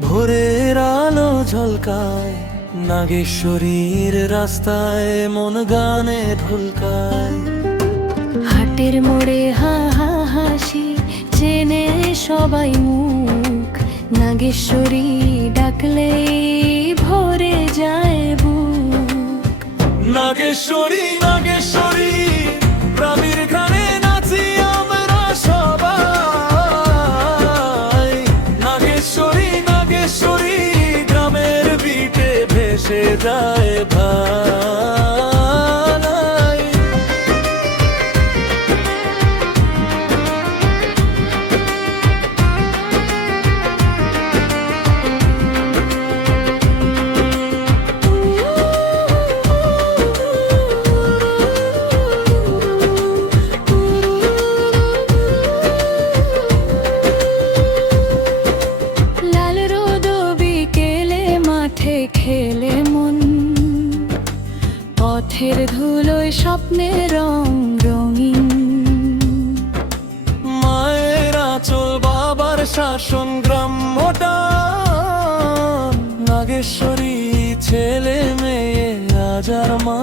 ভোরের আলো ঝলকায় নাগেশ্বরীর রাস্তায় মন গানে ঢুলকায়। হাটের মোড়ে হা হা হাসি চেনে সবাই মুখ। নাগেশ্বরী ডাকলে ভরে যায় বুক। নাগেশ্বরী ভেসে যায় ভাই পথের ধুলোয় স্বপ্নের রং রঙিন। মায়ের আচল বাবার শাসন গ্রাম্যটা, নাগেশ্বরী ছেলে মেয়ে রাজার মা।